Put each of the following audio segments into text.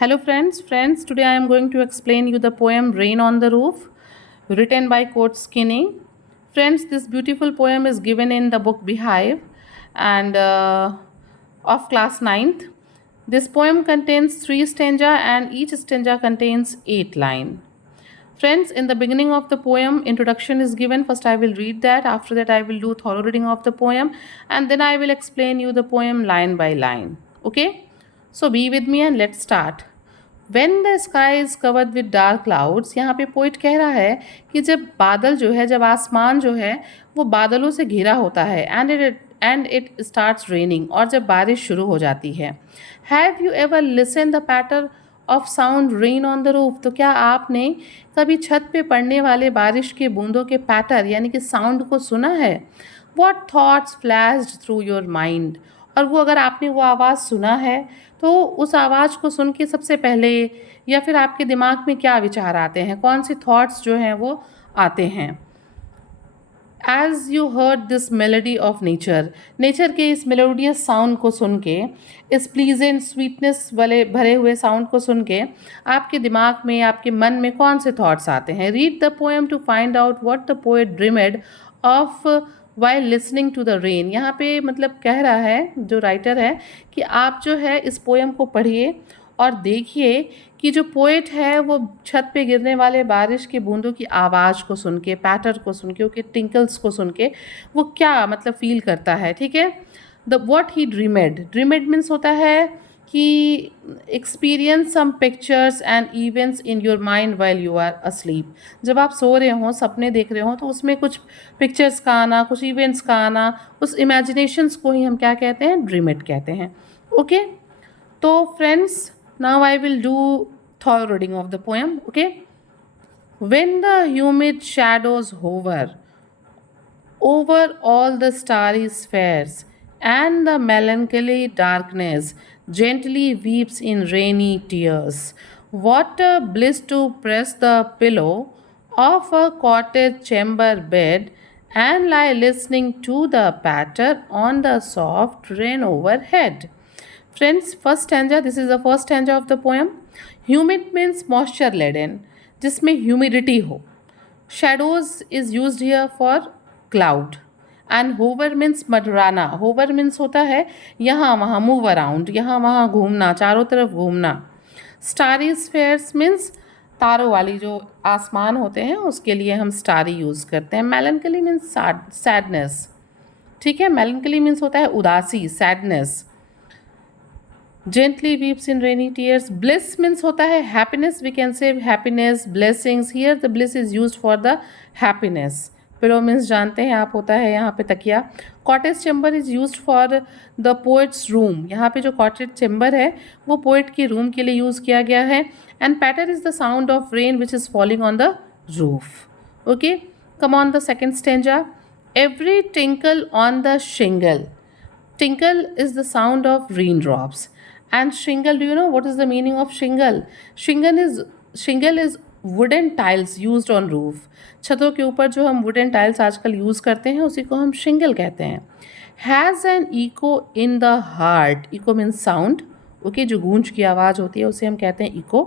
Hello friends, today I am going to explain you the poem Rain on the Roof written by Coates Kinney. Friends, this beautiful poem is given in the book Beehive and of class ninth. This poem contains 3 stanza and each stanza contains 8 line. Friends, in the beginning of the poem, introduction is given. First, I will read that. After that, I will do thorough reading of the poem, and then I will explain you the poem line by line. Okay? So be with me and let's start. When the sky is covered with dark clouds, यहाँ पे poet कह रहा है कि जब बादल जो है, जब आसमान जो है वो बादलों से घिरा होता है एंड इट स्टार्ट्स रेनिंग, और जब बारिश शुरू हो जाती है. Have you ever listen the patter of sound rain on the roof. तो क्या आपने कभी छत पे पड़ने वाले बारिश के बूंदों के पैटर यानी कि साउंड को सुना है. What thoughts flashed through your mind. और वो अगर आपने वो आवाज़ सुना है तो उस आवाज़ को सुन के सबसे पहले या फिर आपके दिमाग में क्या विचार आते हैं, कौन से थॉट्स जो हैं वो आते हैं. As you heard this melody of nature के इस मेलोडियस साउंड को सुन के, इस प्लीजेंट स्वीटनेस वाले भरे हुए साउंड को सुन के आपके दिमाग में, आपके मन में कौन से थॉट्स आते हैं. Read the poem to find out what the poet dreamed of while listening to the rain. यहाँ पे मतलब कह रहा है जो राइटर है कि आप जो है इस पोएम को पढ़िए और देखिए कि जो पोएट है वो छत पे गिरने वाले बारिश की बूंदों की आवाज़ को सुन के, पैटर को सुन के, उसके टिंकल्स को सुन के वो क्या मतलब फील करता है. ठीक है. The what he dreamed means होता है कि experience some pictures and events in your mind while you are asleep. जब आप सो रहे हों, सपने देख रहे हों, तो उसमें कुछ पिक्चर्स का आना, कुछ इवेंट्स का आना, उस इमेजिनेशंस को ही हम क्या कहते हैं, ड्रीमेड कहते हैं. ओके. तो friends, now I will do thorough reading of the poem. Okay. When the humid shadows hover over all the starry spheres, and the melancholy darkness gently weeps in rainy tears, what a bliss to press the pillow of a cottage chamber bed and lie listening to the patter on the soft rain overhead. Friends, first stanza, this is the first stanza of the poem. Humid means moisture laden, जिसमें humidity हो. Shadows is used here for cloud. And hover means मडराना. Hover means होता है यहाँ वहाँ, move around, यहाँ वहाँ घूमना, चारों तरफ घूमना. Starry spheres means तारों वाली जो आसमान होते हैं उसके लिए हम starry यूज़ करते हैं. Melancholy means sadness. ठीक है. Melancholy means होता है उदासी, sadness. Gently weeps in rainy tears. Bliss means होता है happiness. We can say happiness, blessings. Here the bliss is used for the happiness. Pillow means जानते हैं आप, होता है यहाँ पे तकिया. Cottage chamber is used for the poet's room. यहाँ पे जो cottage chamber है वो poet के room के लिए यूज़ किया गया है. And patter is the sound of rain which is falling on the roof. Okay. Come on, the second stanza. Every tinkle on the shingle. Tinkle is the sound of raindrops. And shingle, do you know what is the meaning of shingle? Shingle is wooden tiles used on roof. छतों के ऊपर जो हम wooden tiles आजकल use करते हैं उसी को हम shingle कहते हैं. Has an echo in the heart. Echo means sound. Okay, जो गूंज की आवाज़ होती है उसे हम कहते हैं echo.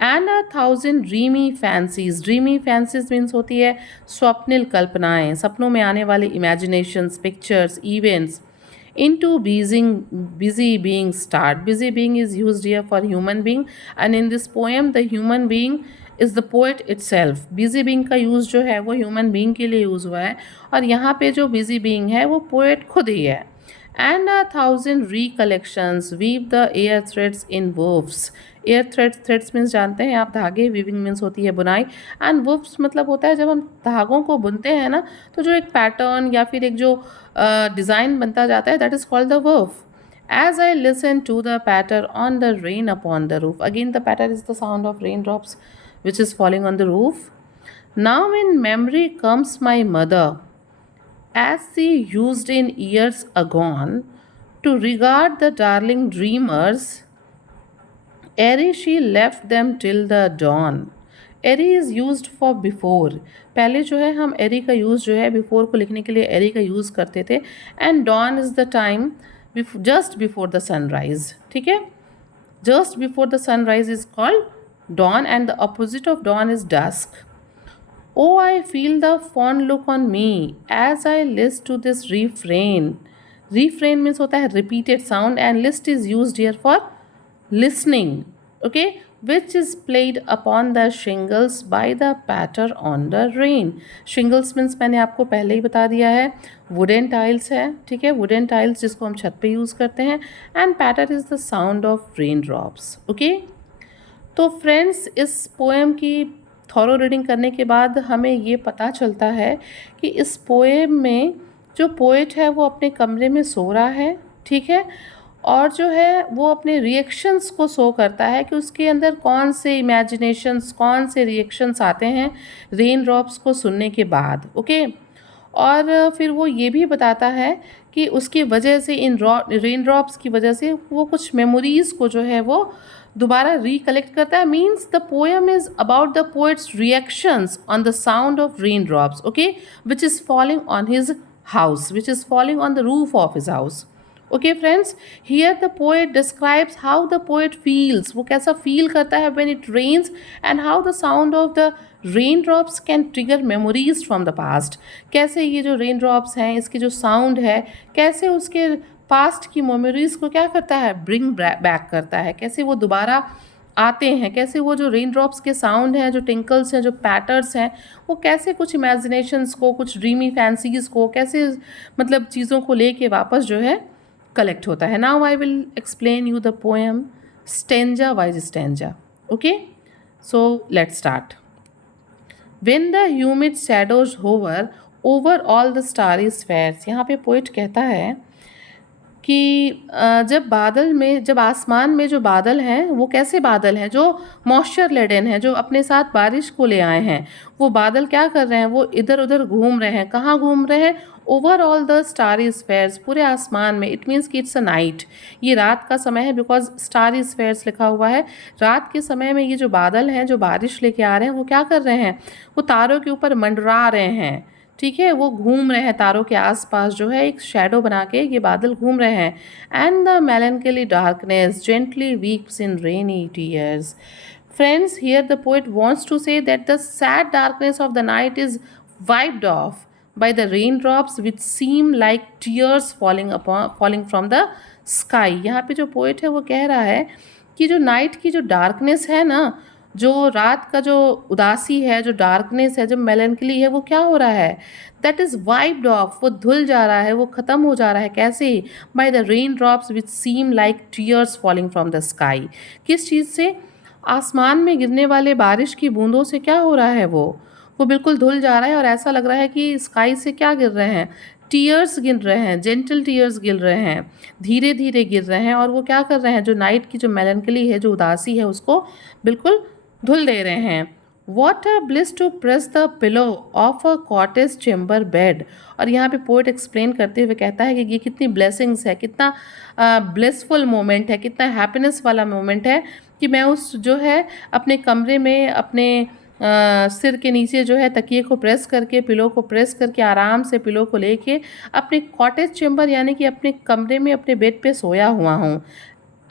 And a thousand dreamy fancies. Dreamy fancies means होती है स्वप्निल कल्पनाएं, सपनों में आने वाले imaginations, pictures, events. Into busy being start. Busy being is used here for human being, and in this poem the human being is the poet itself. Busy being का use जो है वो human being के लिए use हुआ है और यहाँ पे जो busy being है वो poet खुद ही है. And a thousand recollections weave the air threads in wooves. Air threads means जानते हैं आप धागे, वीविंग मीन्स होती है बुनाई, एंड वुफ्स मतलब होता है जब हम धागों को बुनते हैं ना तो जो एक पैटर्न या फिर एक जो डिज़ाइन बनता जाता है, that is called the woof. As I listen to the patter on the rain upon the roof. Again, the patter is the sound of raindrops which is falling on the roof. Now in memory comes my mother, as she used in years agone to regard the darling dreamers. Ere she left them till the dawn. Ere is used for before. पहले जो है हम ere का use जो है before को लिखने के लिए ere का यूज़ करते थे. And dawn is the time just before the sunrise. ठीक है. Just before the sunrise is called dawn, and the opposite of dawn is dusk. Oh, I feel the fond look on me as I list to this refrain. Refrain means होता है repeated sound, and list is used here for listening. Okay, which is played upon the shingles by the patter on the rain. Shingles means मैंने आपको पहले ही बता दिया है, wooden tiles है, ठीक है, wooden tiles जिसको हम छत पे यूज़ करते हैं, and patter is the sound of raindrops. Okay. तो फ्रेंड्स, इस पोएम की थॉरो रीडिंग करने के बाद हमें ये पता चलता है कि इस पोएम में जो पोएट है वो अपने कमरे में सो रहा है, ठीक है, और जो है वो अपने रिएक्शंस को शो करता है कि उसके अंदर कौन से इमेजिनेशंस, कौन से रिएक्शंस आते हैं रेन ड्रॉप्स को सुनने के बाद। ओके, और फिर वो ये भी बताता है कि उसकी वजह से, इन रेन ड्रॉप्स की वजह से वो कुछ मेमोरीज़ को जो है वो दोबारा रिकलेक्ट करता है। Means the poem is about the poet's reactions on the sound of rain drops, okay, which is falling on his house, which is falling on the roof of his house. Okay friends, here the poet describes how the poet feels, वो कैसा feel करता है when it rains, and how the sound of the rain drops can trigger memories from the past. कैसे ये जो rain drops हैं, इसकी जो साउंड है, कैसे उसके पास्ट की मेमोरीज़ को क्या करता है, ब्रिंग बैक करता है, कैसे वो दोबारा आते हैं, कैसे वो जो रेन ड्रॉप्स के साउंड हैं, जो टिंकल्स हैं, जो पैटर्स हैं, वो कैसे कुछ इमेजिनेशंस को, कुछ ड्रीमी फैंसीज़ को, कैसे मतलब चीज़ों को लेके वापस जो है कलेक्ट होता है। Now I will explain you the poem stanza wise stanza. Okay, so let's start. When the humid shadows hover over all the starry spheres, यहाँ पे पोइट कहता है कि जब आसमान में जो बादल हैं, वो कैसे बादल हैं, जो मॉइस्चर लेडन हैं, जो अपने साथ बारिश को ले आए हैं। वो बादल क्या कर रहे हैं, वो इधर उधर घूम रहे हैं। कहाँ घूम रहे हैं? Over all the starry spheres, पूरे आसमान में। इट मीन्स कि इट्स अ नाइट, ये रात का समय है, बिकॉज स्टारी स्फेयर्स लिखा हुआ है। रात के समय में ये जो बादल हैं, जो बारिश लेके आ रहे हैं, वो क्या कर रहे हैं, वो तारों के ऊपर मंडरा रहे हैं, ठीक है, वो घूम रहे हैं तारों के आसपास, जो है एक शेडो बना के ये बादल घूम रहे हैं। And the melancholy darkness gently weeps in rainy tears. Friends, here the poet wants to say that the sad darkness of the night is wiped off by the raindrops which seem like tears falling from the sky. यहाँ पे जो poet है वो कह रहा है कि जो नाइट की जो डार्कनेस है ना, जो रात का जो उदासी है, जो डार्कनेस है, जो मेलनकली है, वो क्या हो रहा है, दैट इज़ वाइप्ड ऑफ, वो धुल जा रहा है, वो ख़त्म हो जा रहा है। कैसे? By the rain drops which seem like tears falling from the sky. किस चीज़ से? आसमान में गिरने वाले बारिश की बूंदों से क्या हो रहा है, वो बिल्कुल धुल जा रहा है, और ऐसा लग रहा है कि स्काई से क्या गिर रहे हैं, टीयर्स गिर रहे हैं, जेंटल टीयर्स गिर रहे हैं, धीरे धीरे गिर रहे हैं। और वो क्या कर रहे हैं, जो नाइट की जो मेलनकली है, जो उदासी है, उसको बिल्कुल धुल दे रहे हैं। What a bliss to press the pillow of a cottage chamber bed. और यहाँ पे पोएट एक्सप्लेन करते हुए कहता है कि ये कितनी ब्लेसिंग्स है, कितना ब्लेसफुल मोमेंट है, कितना हैप्पीनेस वाला मोमेंट है कि मैं उस जो है अपने कमरे में अपने सिर के नीचे जो है तकिए को प्रेस करके, पिलो को प्रेस करके, आराम से पिलो को लेके अपने कॉटेज चेम्बर यानी कि अपने कमरे में, अपने बेड पे सोया हुआ हूँ।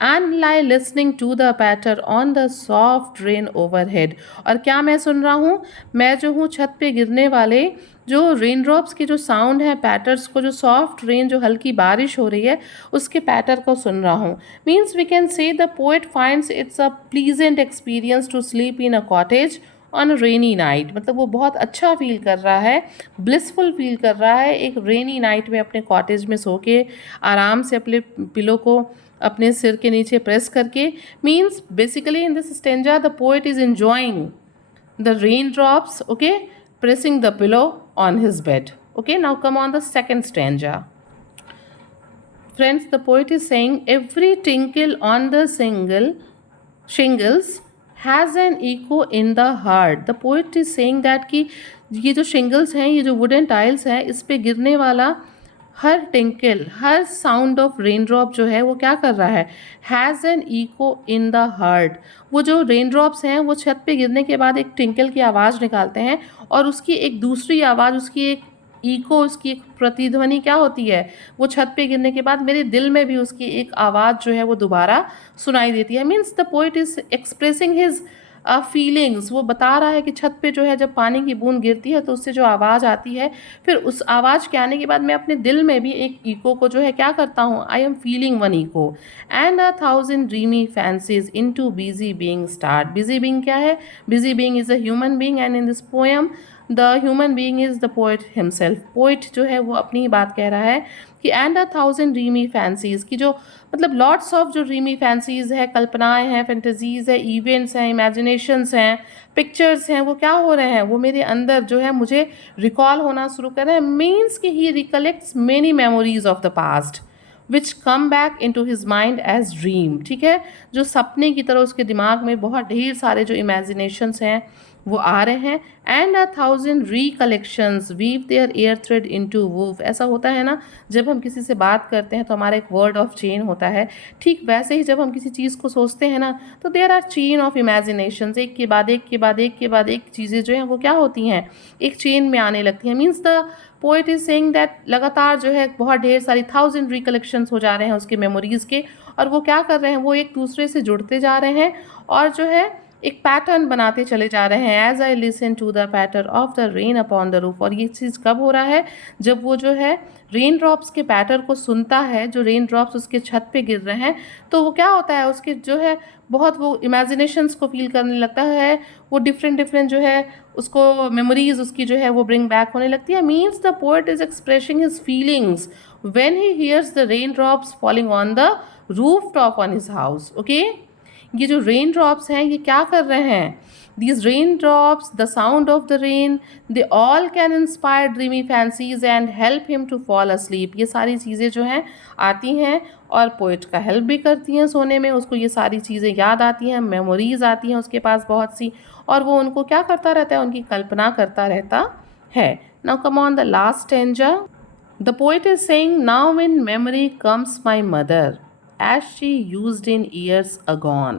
And lie listening to the patter on the soft rain overhead. और क्या मैं सुन रहा हूँ? मैं जो हूँ छत पे गिरने वाले जो रेन ड्रॉप्स के जो साउंड है, पैटर्स को, जो सॉफ्ट रेन, जो हल्की बारिश हो रही है, उसके पैटर को सुन रहा हूँ। Means we can say the poet finds it's a pleasant experience to sleep in a cottage on a rainy night. मतलब वो बहुत अच्छा फील कर रहा है, ब्लिसफुल फील कर रहा है एक रेनी नाइट में अपने कॉटेज में सो के, आराम से अपने पिलो को अपने सिर के नीचे प्रेस करके। Means basically in this stanza the poet is enjoying the rain drops, okay, pressing the pillow on his bed. Okay, now come on the second stanza. Friends, the poet is saying every tinkle on the shingles has an echo in the heart. The poet is saying that कि ये जो shingles हैं, ये जो wooden tiles हैं, इस पे गिरने वाला हर टिंकल, हर साउंड ऑफ रेन ड्रॉप जो है वो क्या कर रहा है, has an echo in the heart. वो जो रेन ड्रॉप्स हैं वो छत पे गिरने के बाद एक टिंकल की आवाज़ निकालते हैं, और उसकी एक दूसरी आवाज़, उसकी एक इको, उसकी एक प्रतिध्वनि क्या होती है, वो छत पे गिरने के बाद मेरे दिल में भी उसकी एक आवाज़ जो है वो दोबारा सुनाई देती है। Means the poet is expressing his feelings. वो बता रहा है कि छत पे जो है जब पानी की बूंद गिरती है तो उससे जो आवाज़ आती है, फिर उस आवाज़ के आने के बाद मैं अपने दिल में भी एक इको को जो है क्या करता हूँ, I am feeling one echo. And a thousand dreamy fancies into busy being start. Busy being क्या है, busy being is a human being and in this poem the human being is the poet himself. Poet जो है वो अपनी ही बात कह रहा है कि and a thousand dreamy fancies, की जो मतलब लॉट्स ऑफ जो ड्रीमी फैंसीज है, कल्पनाएं हैं, फैंटेसीज है, इवेंट्स हैं, इमेजिनेशंस हैं, पिक्चर्स हैं, वो क्या हो रहे हैं, वो मेरे अंदर जो है मुझे रिकॉल होना शुरू कर रहे हैं। मीन्स कि he recollects many memories of the past which come back into his mind as dream. ठीक है, जो सपने की तरह उसके दिमाग में बहुत ढेर सारे जो इमेजिनेशंस हैं वो आ रहे हैं। And a thousand recollections weave their air thread into woof. ऐसा होता है ना, जब हम किसी से बात करते हैं तो हमारा एक वर्ड ऑफ चेन होता है, ठीक वैसे ही जब हम किसी चीज़ को सोचते हैं ना तो there are chain of imaginations, एक के बाद एक के बाद एक के बाद एक चीज़ें जो हैं वो क्या होती हैं, एक चेन में आने लगती हैं। Means the poet is saying that लगातार जो है बहुत ढेर सारी थाउजेंड रिकलेक्शंस हो जा रहे हैं उसके मेमोरीज़ के, और वो क्या कर रहे हैं, वो एक दूसरे से जुड़ते जा रहे हैं और जो है एक पैटर्न बनाते चले जा रहे हैं। As I listen to the pattern of the rain upon the roof. और ये चीज़ कब हो रहा है, जब वो जो है रेन ड्रॉप्स के पैटर्न को सुनता है, जो रेन ड्रॉप्स उसके छत पे गिर रहे हैं, तो वो क्या होता है, उसके जो है बहुत वो इमेजिनेशंस को फील करने लगता है, वो डिफरेंट डिफरेंट जो है उसको मेमोरीज उसकी जो है वो ब्रिंग बैक होने लगती है। Means the poet is expressing his feelings when he hears the rain drops falling on the roof top on his house. Okay, ये जो रेन ड्रॉप्स हैं ये क्या कर रहे हैं, these rain drops, the sound of the rain, they all can inspire dreamy fancies and help him to fall asleep. ये सारी चीज़ें जो हैं आती हैं और पोइट का हेल्प भी करती हैं सोने में, उसको ये सारी चीज़ें याद आती हैं, मेमोरीज आती हैं उसके पास बहुत सी, और वो उनको क्या करता रहता है, उनकी कल्पना करता रहता है। Now come on the last stanza. The poet is saying now in memory comes my mother as she used in years agone.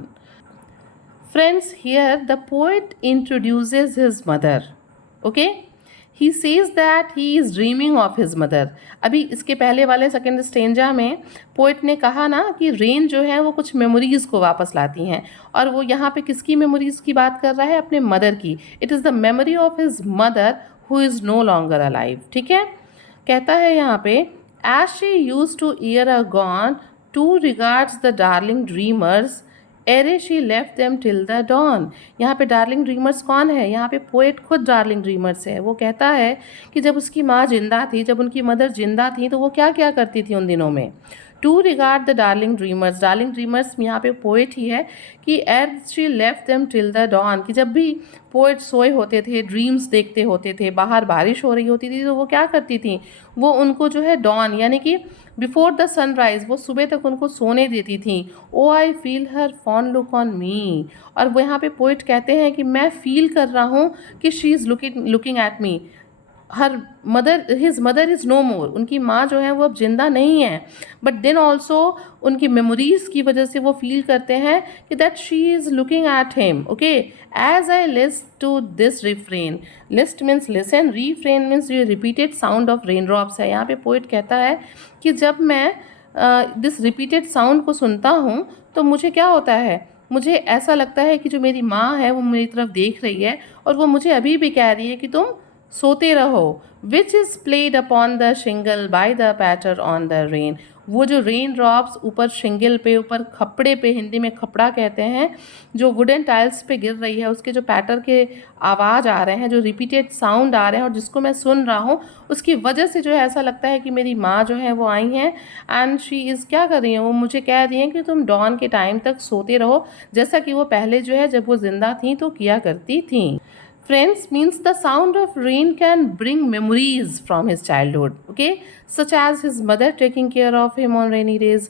Friends, here the poet introduces his mother. Okay? He says that he is dreaming of his mother. अभी इसके पहले वाले second stanza में poet ने कहा ना कि rain जो है वो कुछ मेमोरीज़ को वापस लाती हैं, और वो यहाँ पे किसकी मेमोरीज़ की बात कर रहा है, अपने मदर की। It is the memory of his mother who is no longer alive. ठीक है, कहता है यहाँ पे as she use to year a gone to regards the darling dreamers ere she left them till the dawn. यहाँ पे darling dreamers कौन है, यहाँ पे पोएट खुद डार्लिंग ड्रीमर्स है। वो कहता है कि जब उसकी माँ जिंदा थी, जब उनकी मदर जिंदा थी, तो वो क्या क्या करती थी उन दिनों में, to regard the darling dreamers. Darling dreamers यहाँ पे पोएट ही है कि as she left them till the dawn, कि जब भी पोएट सोए होते थे, ड्रीम्स देखते होते थे, बाहर बारिश हो रही होती थी, तो वो क्या करती थी, वो उनको जो है डॉन यानी कि बिफोर द सनराइज, वो सुबह तक उनको सोने देती थी। Oh I feel her fond look on me. और वो यहाँ पे पोइट कहते हैं कि मैं फील कर रहा हूँ कि she is looking at me. Her mother, his mother is no more, उनकी माँ जो है वो अब जिंदा नहीं है, बट देन ऑल्सो उनकी मेमोरीज़ की वजह से वो फील करते हैं कि that she is looking at him. Okay, as I list to this refrain, list means listen, refrain means ये repeated sound of rain drops है। यहाँ पे पोइट कहता है कि जब मैं दिस रिपीटेड साउंड को सुनता हूँ तो मुझे क्या होता है, मुझे ऐसा लगता है कि जो मेरी माँ है वो मेरी तरफ देख रही है और वो मुझे अभी भी कह रही है कि तुम सोते रहो। Which is played upon the shingle by the patter on the rain. वो जो रेन ड्रॉप्स ऊपर शिंगल पे, ऊपर खपड़े पे, हिंदी में खपड़ा कहते हैं, जो वुडन टाइल्स पे गिर रही है, उसके जो पैटर के आवाज़ आ रहे हैं, जो रिपीटेड साउंड आ रहे हैं और जिसको मैं सुन रहा हूँ, उसकी वजह से जो है ऐसा लगता है कि मेरी माँ जो है वो आई हैं एंड शी इज़ क्या कर रही हैं, वो मुझे कह रही हैं कि तुम डॉन के टाइम तक सोते रहो, जैसा कि वो पहले जो है जब वो ज़िंदा थी तो किया करती थी। Friends means the sound of rain can bring memories from his childhood, okay, such as his mother taking care of him on rainy days.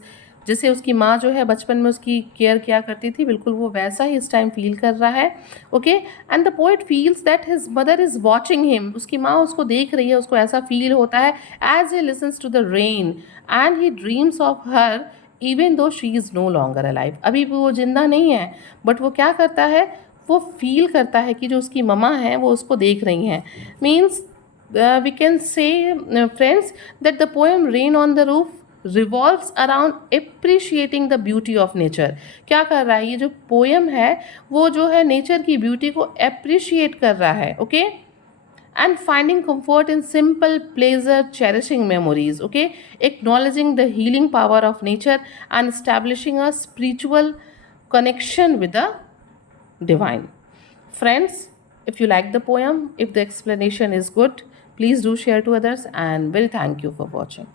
जैसे उसकी माँ जो है बचपन में उसकी केयर किया करती थी, बिल्कुल वो वैसा ही इस टाइम फील कर रहा है। Okay, and the poet feels that his mother is watching him, उसकी माँ उसको देख रही है, उसको ऐसा फील होता है as he listens to the rain and he dreams of her even though she is no longer alive. अभी भी वो जिंदा नहीं है, बट वो क्या करता है, वो फील करता है कि जो उसकी ममा है वो उसको देख रही हैं। Means we can say, friends, that the poem Rain on the Roof revolves around appreciating the beauty of nature. क्या कर रहा है ये जो पोएम है, वो जो है नेचर की ब्यूटी को अप्रिशिएट कर रहा है. Okay, and finding comfort in simple pleasure, cherishing memories. Okay, acknowledging the healing power of nature and establishing a spiritual connection with the divine. Friends, if you like the poem, if the explanation is good, please do share to others, and will thank you for watching.